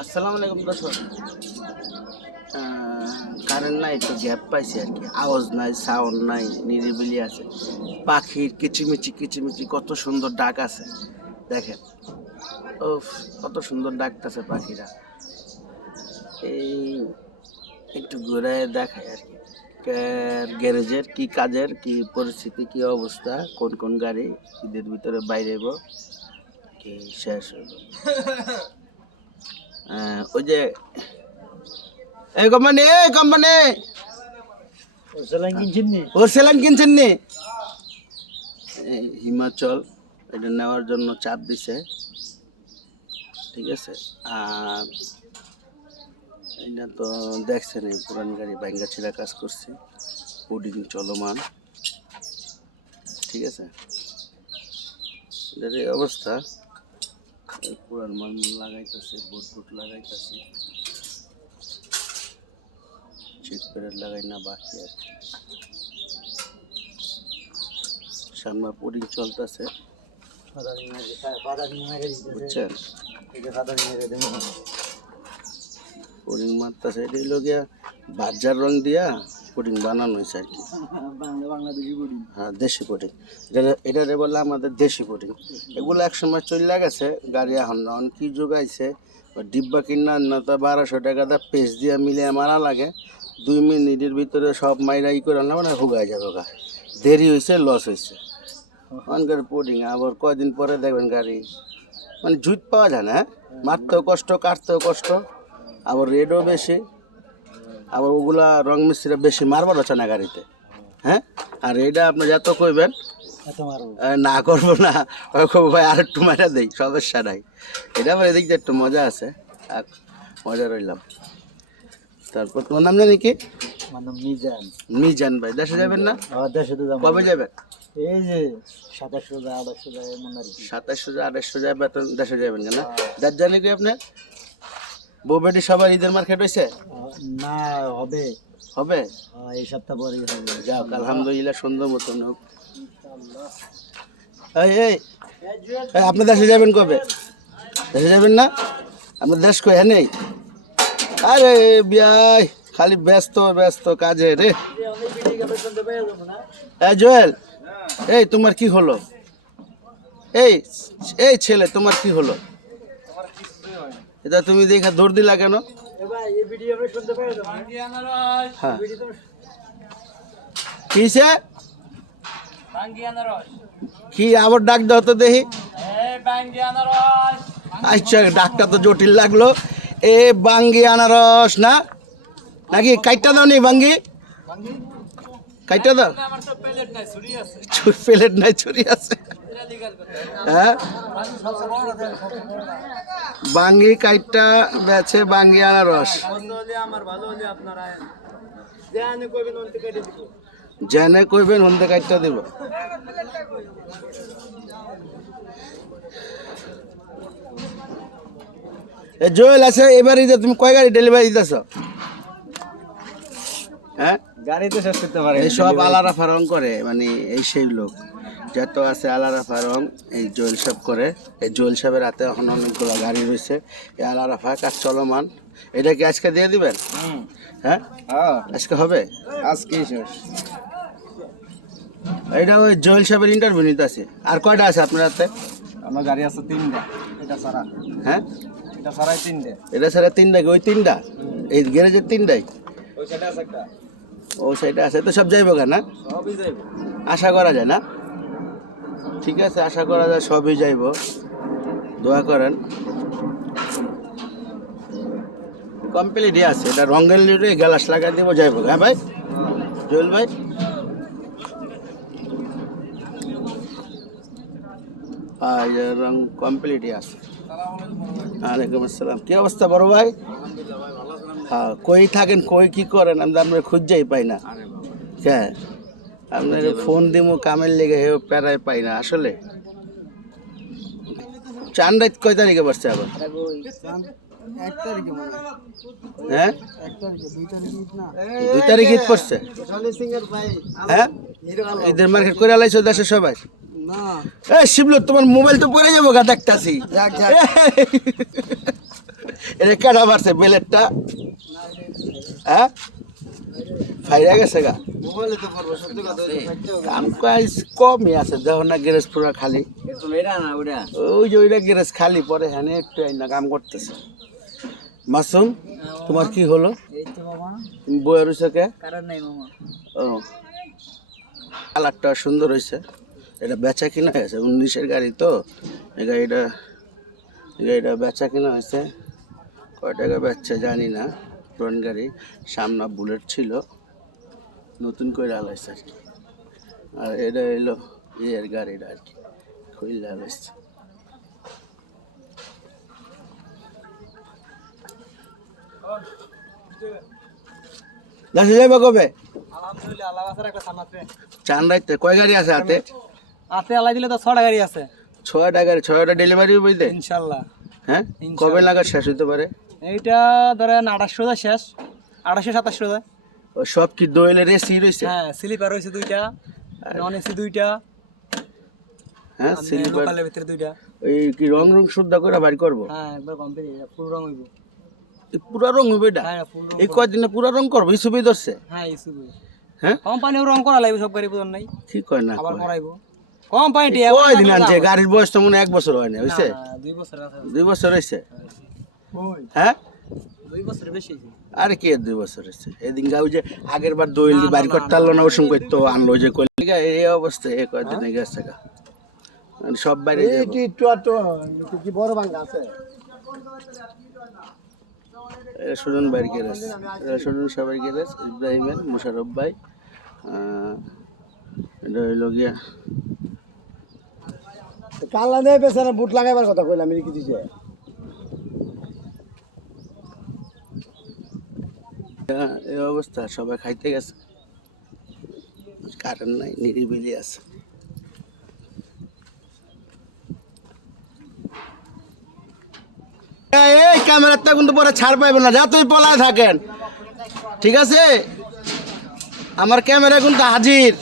আসসালামু আলাইকুম দর্শক। কারেন্ট নাই, একটু গ্যাপ পাইছি আর কি। আওয়াজ নাই সাউন্ড নাই, নিরিবিলি আছে। পাখির কিচিমিচি কিচিমিচি, কত সুন্দর ডাক আছে। দেখেন। উফ, কত সুন্দর ডাকতেছে পাখিরা। এই একটু ঘুরে দেখায় আর কি। গ্যারেজের, কি কাজের, কি পরিস্থিতি, কি অবস্থা, কোন কোন গাড়ি ঈদের ভিতরে বাইরে কি শেষ হইব? ওই যে এই কোম্পানি এই কোম্পানি ওর সেলাইন কিনছেন নি? হিমাচল এটা নেওয়ার জন্য চাপ দিছে। ঠিক আছে? আর এটা তো দেখছেন এই পুরান গাড়ি ব্যাঙ্গা ছিঁড়া কাজ করছে। পুডিং চলমান। ঠিক আছে? এটার অবস্থা। পুরান মাল লাগাইতেছে বুট বুট লাগাইতেছে প্যারেড লাগাই না বাকি আর। সামনে পুডিং চলতেছে। বুঝছেন? পুডিং মারতেছে এটা বাজার রং দিয়া পুডিং বানানো হয়েছে আর কি। হ্যাঁ দেশি পুডিং এটা এটারে বলে আমাদের দেশি পুডিং এগুলো এক সময় চলে গেছে গাড়ি এখন না এখন কি যোগাইছে ডিব্বা কিনা না তো বারোশো টাকা দা পেস্ট দিয়ে মিলিয়ে মারা লাগে। দুই মিনিটের ভিতরে সব মাইরা ই করে না হুগাই যাবে গা। দেরি হয়েছে লস হয়েছে অনগার পুডিং আবার কয়দিন পরে দেখবেন গাড়ি। মানে জুত পাওয়া যায় না হ্যাঁ? মারতেও কষ্ট কাটতেও কষ্ট আবার রেটও বেশি। আবার ওগুলা রং মিস্ত্রিরা বেশি মারবার হচ্ছে না গাড়িতে। হ্যাঁ? আর এটা আপনি যত কইবেন না করব না। ওই কইবো ভাই আর একটু মারা দেই সমস্যা নাই। এটা আবার এদিক একটু মজা আছে। আর মজা রইলাম। তারপর তোমার নাম জানি কি? মিজান। মিজান ভাই দেশে যাবেন না? দেশে তো কবে যাবেন? এই যে সাতাশশো আঠাশশো যায় সাতাশশো আড়াইশো যায় বেতন দেশে যাবেন কেন যার জানি কি আপনার? বউ বেটি সবার ঈদের মার্কেট হয়েছে? না হবে। হবে? এই সপ্তাহ পরে যাও আলহামদুলিল্লাহ সুন্দর মতন হোক। এই এই এই, আপনি দেশে যাবেন কবে? দেশে যাবেন না? আপনার দেশ কই? হ্যাঁ নেই? আরে বিয়াই খালি ব্যস্ত ব্যস্ত কাজে রে। এই জোয়েল এই তোমার কি হলো? এই এই ছেলে তোমার কি হলো? এটা তুমি দেখা দৌড় দিলা কেন? হ্যাঁ। কিসে? কি আবার ডাক দাও তো দেখি। আচ্ছা ডাকটা তো জটিল লাগল। এ বাঙ্গি আনারস না? নাকি কাইটটা দাও নি বাঙ্গি? কাইটটা দাও। প্লেট নাই ছুরি আছে। হ্যাঁ? বাঙ্গি কাইটটা বেছে বাঙ্গি আনারস জেনে কইবেন হন্দে কাইটটা দেব। জোয়েল আছে, এবারে তুমি কয় গাড়ি ডেলিভারি দিতেছ? হ্যাঁ? গাড়িতে শেষ করতে পারে এই সব আলারা ফার্ম করে মানে এই সেই লোক। যত আছে আলারা ফার্ম এই জোয়েল সাহেব করে। এই জোয়েল সাহেবের হাতে এখন অনেকগুলো গাড়ি রয়েছে। এই আলারা ফাঁক কাজ চলমান। এটা কি আজকে দিয়ে দিবেন? হ্যাঁ? হ্যাঁ। আজকে হবে? আজকে শেষ। এটা ওই জোয়েল সাহেবের ইন্টারভিউ নিতে আছে আর কয়টা আছে আপনার হাতে? আমার গাড়ি আছে তিনটা। এটা সারা হ্যাঁ? এটা সারাই তিনটে। এটা ছাড়া তিনটা ওই তিনটা? এই গ্যারেজের তিনটাই? ওই সাইডে আছে একটা। ও সেটা আছে। তো সব যাইব কেন? সবই যাইব। আশা করা যায় না? ঠিক আছে আশা করা যায় সবই যাইব। দোয়া করেন। কমপ্লিটই আছে। এটা রঙের লিডে গ্যালাস লাগাই দেবো যাইব। হ্যাঁ ভাই? জুয়েল ভাই হ্যাঁ এই যে রং কমপ্লিটই আছে ওয়ালাইকুম আসসালাম। কি অবস্থা বড় ভাই? হ্যাঁ কই থাকেন কই কি করেন? আমি আপনার খুঁজেই পাই না। হ্যাঁ আপনার ফোন দিমু কামের লেগে হেও প্যারায় পাই না আসলে। চান রাত কয় তারিখে বসছে আবার? হ্যাঁ? দুই তারিখে ঈদ পড়ছে? হ্যাঁ? ঈদের মার্কেট করে আলাইছো দেশে সবাই? না। এ শিবলো তোমার মোবাইল তো পড়ে যাব গা দেখতাছি। এটা কেটা পারছে বেলেটটা? হ্যাঁ? ফাইরা গেছে গা। কাম কাজ কমই আছে না গ্যারেজ পুরা খালি। ওই যে ওইটা গ্যারেজ খালি পরে হ্যাঁ একটু না কাম করতেছে। মাসুম তোমার কি হলো? এই তুমি বইয়ের কে? কারণ ও। কালারটা সুন্দর হয়েছে এটা বেচা কিনা হয়েছে? উনিশের গাড়ি তো। এই গাড়িটা এই গাড়িটা বেচা কিনা হয়েছে। কয় টাকা বেচছে জানি না। পুরান গাড়ি সামনে বুলেট ছিল। নতুন করে আলাইছে আর কি। আর এটা এলো ইয়ের গাড়িটা আর কি খুললে আলাইছে যাইবা কবে? আলহামদুলিল্লাহ আল্লাহ একটা সামাত্রে চান রাইতে কয় গাড়ি আছে হাতে? হাতে আলাই দিলে তো ছটা গাড়ি আছে। ছয়টা গাড়ি ছয়টা ডেলিভারি বইতে? ইনশাল্লাহ। হ্যাঁ? কবে নাগাদ শেষ হতে পারে? এইটা ধরেন আঠাশশো শেষ। আঠাশশো সাতাশশো সব কি দোয়েলের এসি রয়েছে হ্যাঁ স্লিপার রয়েছে দুইটা নন এসি দুইটা। হ্যাঁ লোকালের ভিতরে দুইটা। ওই কি রং রং শুদ্ধ করে বাড়ি করব? হ্যাঁ একবার কমপ্লিট ফুল রং হইব। এই পুরা রং হইবে এটা? হ্যাঁ এই কয়দিনে পুরা রং করব? এই ছবি ধরছে? হ্যাঁ ইস্যু হ্যাঁ? কোম্পানিও রং করা লাগবে সব গাড়ি নাই। কি কয় না আবার কয়? করাইবো কোম্পানি কয়দিন আনছে? গাড়ির বয়স তো মনে এক বছর হয় না হয়েছে দুই বছর দুই বছর হয়েছে হ্যাঁ? দুই। আরে কি দুই বছর হয়েছে এদিন গাও যে আগের বার দিয়ে বাড়ি করতে পারল না ওর সঙ্গে তো আনলো যে করলি গা, এই অবস্থা এই কয়দিনে গেছে গা? মানে সব বাইরে কি বড় বাঙ্গা আছে? সুজন ভাইয়ের গ্যারেজ সুজন সাহেবের গ্যারেজ ইব্রাহিমের মোশারফ ভাই এটা হইল গিয়া কাল্লা নেই পেছনে বুট লাগাইবার কথা কইলাম আমি কি দিছে আহ, এই অবস্থা সবাই খাইতে গেছে। কারেন্ট নাই নিরিবিলি আছে। এই, ক্যামেরাটা কিন্তু পরে ছাড় পাইবেন না যা তুই পলায় থাকেন। ঠিক আছে? আমার ক্যামেরা কিন্তু হাজির।